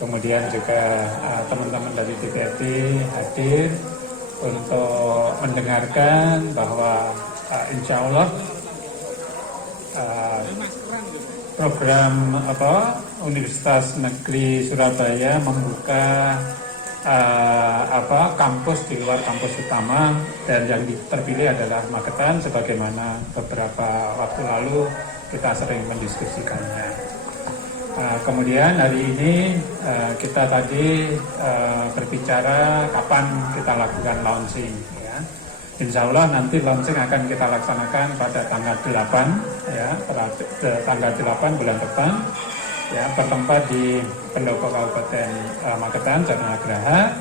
kemudian juga teman-teman dari DPRD hadir untuk mendengarkan bahwa insya Allah program Universitas Negeri Surabaya membuka kampus di luar kampus utama, dan yang terpilih adalah Magetan sebagaimana beberapa waktu lalu kita sering mendiskusikannya. Kemudian hari ini kita tadi berbicara kapan kita lakukan launching, ya. Insya Allah nanti launching akan kita laksanakan pada tanggal 8, ya, tanggal 8 bulan depan, ya, bertempat di Pendopo Kabupaten Magetan, Jatanagraha,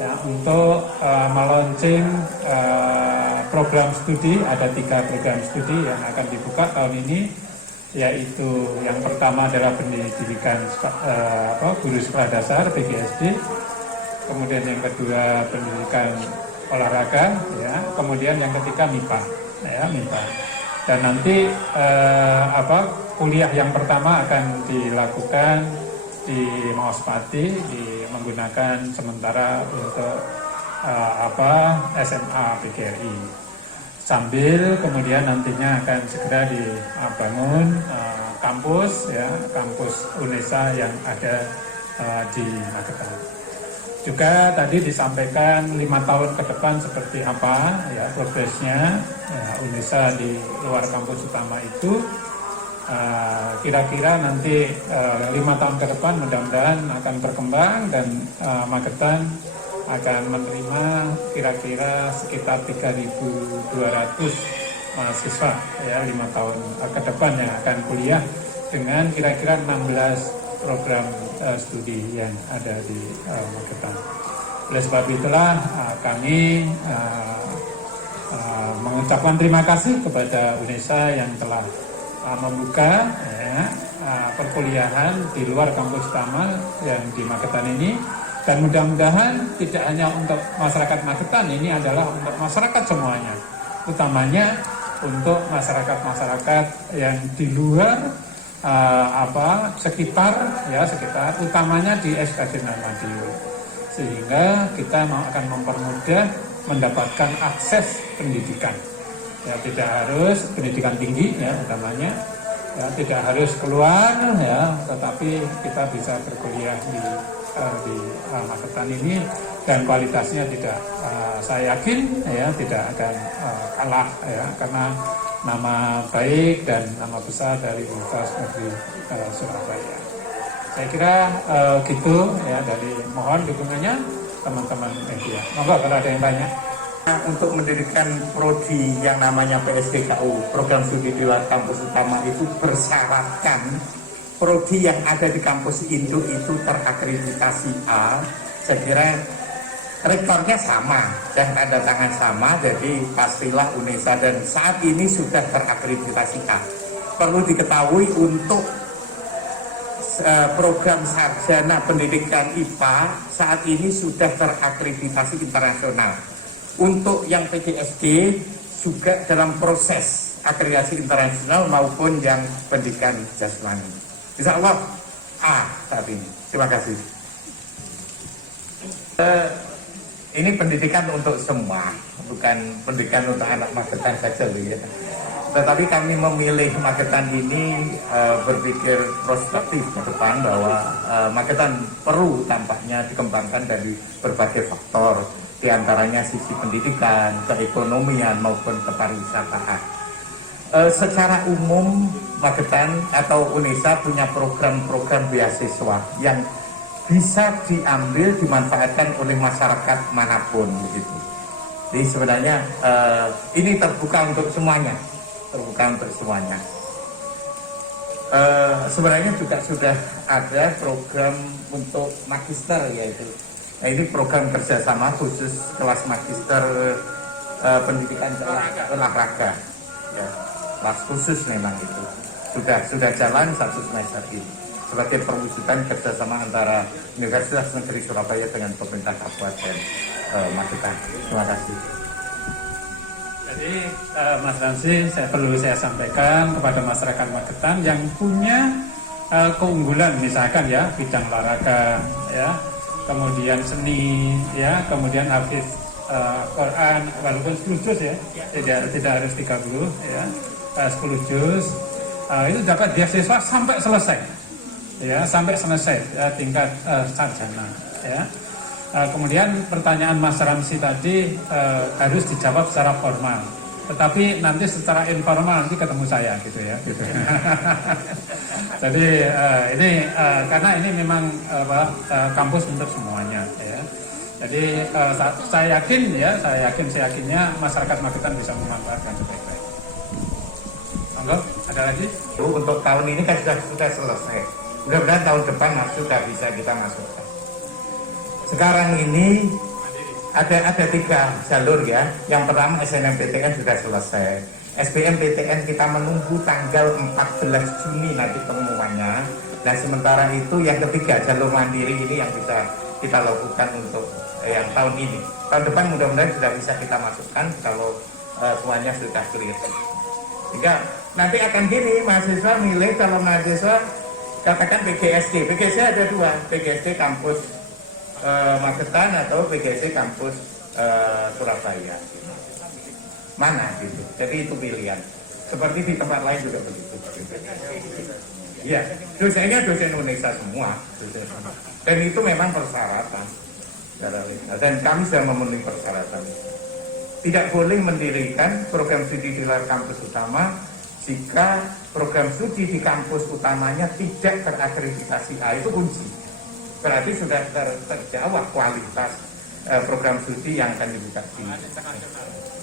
ya, untuk melaunching program studi. Ada 3 program studi yang akan dibuka tahun ini, yaitu yang pertama adalah pendidikan guru sekolah dasar PGSD, kemudian yang kedua pendidikan olahraga, ya, kemudian yang ketiga MIPA, ya, MIPA. Dan nanti kuliah yang pertama akan dilakukan di Maospati, menggunakan sementara untuk SMA PGRI. Sambil kemudian nantinya akan segera dibangun kampus, ya, kampus UNESA yang ada di Magetan. Juga tadi disampaikan 5 tahun ke depan seperti apa, ya, progresnya, ya, UNESA di luar kampus utama itu. Kira-kira nanti 5 tahun ke depan mudah-mudahan akan berkembang, dan Magetan akan menerima kira-kira sekitar 3.200 mahasiswa, ya, 5 tahun ke depan yang akan kuliah dengan kira-kira 16 program studi yang ada di Magetan. Oleh sebab itulah kami mengucapkan terima kasih kepada UNESA yang telah membuka, ya, perkuliahan di luar kampus utama yang di Magetan ini, dan mudah-mudahan tidak hanya untuk masyarakat Magetan, ini adalah untuk masyarakat semuanya, utamanya untuk masyarakat-masyarakat yang di luar sekitar utamanya di SKD Madiun, sehingga kita akan mempermudah mendapatkan akses pendidikan, ya, tidak harus pendidikan tinggi, ya, utamanya, ya, tidak harus keluar, ya, tetapi kita bisa berkuliah di Magetan ini, dan kualitasnya tidak, saya yakin, ya, tidak akan kalah, ya, karena nama baik dan nama besar dari Universitas Negeri Surabaya. Saya kira gitu, ya, dari mohon dukungannya teman-teman media. Monggo kalau ada yang tanya. Untuk mendirikan prodi yang namanya PSDKU, program studi di luar kampus utama, itu bersyaratkan prodi yang ada di kampus induk itu terakreditasi A. Saya kira rektornya sama dan tanda tangan sama, jadi pastilah UNESA, dan saat ini sudah terakreditasi A. Perlu diketahui untuk program sarjana pendidikan IPA saat ini sudah terakreditasi internasional. Untuk yang PGSD juga dalam proses akreditasi internasional maupun yang pendidikan jasmani. Insya Allah A saat ini. Terima kasih. Ini pendidikan untuk semua, bukan pendidikan untuk anak Magetan saja, ya. Tetapi kami memilih Magetan ini berpikir prospektif ke depan bahwa Magetan perlu tampaknya dikembangkan dari berbagai faktor, diantaranya sisi pendidikan, keekonomian maupun kepariwisataan. Secara umum Magetan atau UNESA punya program-program beasiswa yang bisa diambil, dimanfaatkan oleh masyarakat manapun, begitu. Jadi sebenarnya ini terbuka untuk semuanya, sebenarnya juga sudah ada program untuk magister, yaitu, nah, ini program kerjasama khusus kelas magister pendidikan olahraga, ya, kelas khusus memang itu sudah jalan 1 semester ini, sebagai perwujudan kerjasama antara Universitas Negeri Surabaya dengan pemerintah Kabupaten Magetan. Terima kasih. Jadi Mas Ramzi, saya sampaikan kepada masyarakat Magetan yang punya keunggulan misalkan ya bidang olahraga ya, kemudian seni ya, kemudian hafiz Quran walaupun 10 juz ya, tidak harus 30 ya, 10 juz itu dapat beasiswa sampai selesai ya, sampai selesai ya, tingkat sarjana ya. Kemudian pertanyaan Mas Ramsi tadi harus dijawab secara formal, tetapi nanti secara informal nanti ketemu saya gitu ya. Gitu. Jadi ini karena ini memang kampus untuk semuanya ya. Jadi saya yakinnya masyarakat Magetan bisa memanfaatkan sebaik-baik. Monggo, ada lagi? Untuk tahun ini kan sudah selesai. Mudah-mudahan tahun depan sudah bisa kita masukkan. Sekarang ini ada 3 jalur ya. Yang pertama SNMPTN sudah selesai. SBMPTN kita menunggu tanggal 14 Juni nanti pengumumannya. Dan sementara itu yang ketiga jalur mandiri ini yang bisa kita lakukan untuk yang tahun ini. Tahun depan mudah-mudahan sudah bisa kita masukkan kalau semuanya sudah clear. Sehingga nanti akan gini, mahasiswa milih calon mahasiswa katakan PGSD. PGSD ada 2, PGSD kampus Magetan atau PGSD kampus Surabaya. Mana gitu. Jadi itu pilihan. Seperti di tempat lain juga begitu. Ya, dosennya dosen Indonesia semua. Dan itu memang persyaratan. Dan kami sudah memenuhi persyaratan. Tidak boleh mendirikan program studi di luar kampus utama jika program studi di kampus utamanya tidak terakreditasi A, itu kunci. Berarti sudah terjawab kualitas program studi yang akan dibuka.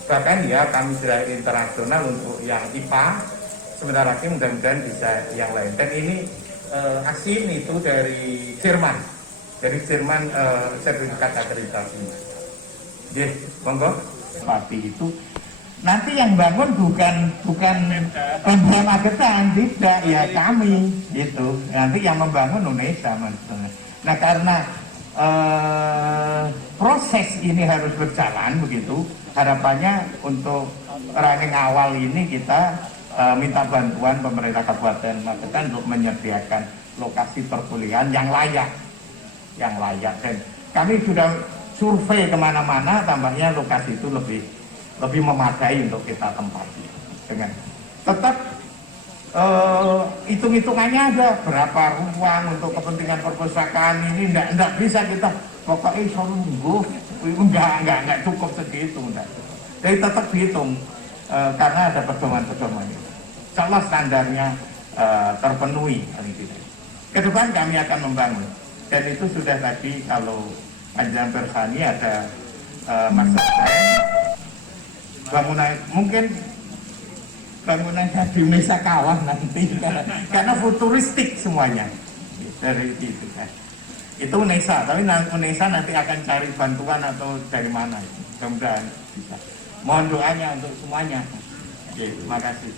Bahkan ya kami sudah internasional untuk yang IPA, sebentar lagi mudah-mudahan bisa yang lain. Dan ini ASIN itu dari Jerman, sertifikat akreditasi. Ya, monggo. Seperti itu. Nanti yang bangun bukan Pemda Magetan, tidak ya kami gitu. Nanti yang membangun Indonesia maksudnya. Nah karena proses ini harus berjalan begitu, harapannya untuk running awal ini kita minta bantuan pemerintah Kabupaten Magetan untuk menyediakan lokasi perkuliahan yang layak. Dan kami sudah survei kemana-mana, tampaknya lokasi itu lebih memadai untuk kita tempati. Dengan tetap hitung-hitungannya ada berapa ruang untuk kepentingan perpustakaan ini, enggak bisa kita pokoknya sungguh enggak cukup segitu, enggak. Jadi tetap dihitung karena ada pedoman-pedoman itu. Insyaallah standarnya terpenuhi. Ke depan kami akan membangun, dan itu sudah tadi kalau Panjang Bersani ada masalah bangunan, mungkin bangunannya di Mesa Kawah nanti karena futuristik semuanya dari itu kan. Itu UNESA, tapi UNESA nanti akan cari bantuan atau dari mana, mudah-mudahan bisa. Mohon doanya untuk semuanya. Oke, terima kasih.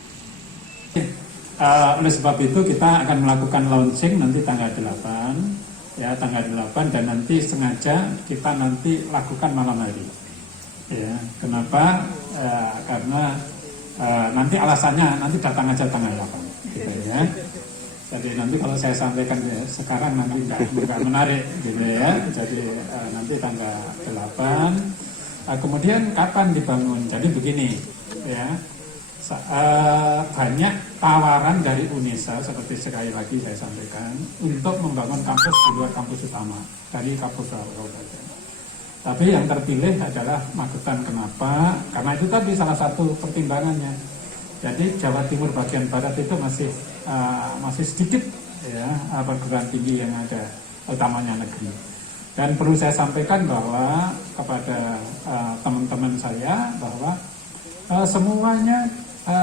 Oleh sebab itu kita akan melakukan launching nanti tanggal 8 ya, tanggal 8, dan nanti sengaja kita nanti lakukan malam hari ya. Kenapa? Karena nanti alasannya nanti datang aja tanggal 8 gitu ya. Jadi nanti kalau saya sampaikan ya, sekarang nanti enggak menarik gitu ya. Jadi nanti tanggal 8. Kemudian kapan dibangun? Jadi begini ya. Banyak tawaran dari UNESA, seperti sekali lagi saya sampaikan, untuk membangun kampus di luar kampus utama dari kampus Surabaya. Tapi yang terpilih adalah Magetan. Kenapa? Karena itu tadi salah satu pertimbangannya. Jadi Jawa Timur bagian barat itu masih sedikit ya perguruan tinggi yang ada, utamanya negeri. Dan perlu saya sampaikan bahwa kepada teman-teman saya bahwa semuanya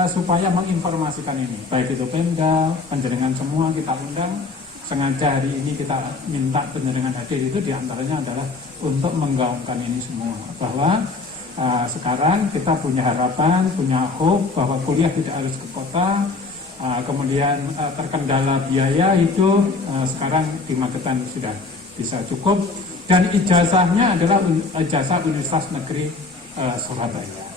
supaya menginformasikan ini, baik itu Pemda, penjaringan semua kita undang. Sengaja hari ini kita minta penjaringan hadir, itu diantaranya adalah untuk menggaungkan ini semua, bahwa sekarang kita punya harapan, punya hope bahwa kuliah tidak harus ke kota. Kemudian terkendala biaya itu sekarang di Magetan sudah bisa cukup, dan ijazahnya adalah ijazah Universitas Negeri Surabaya.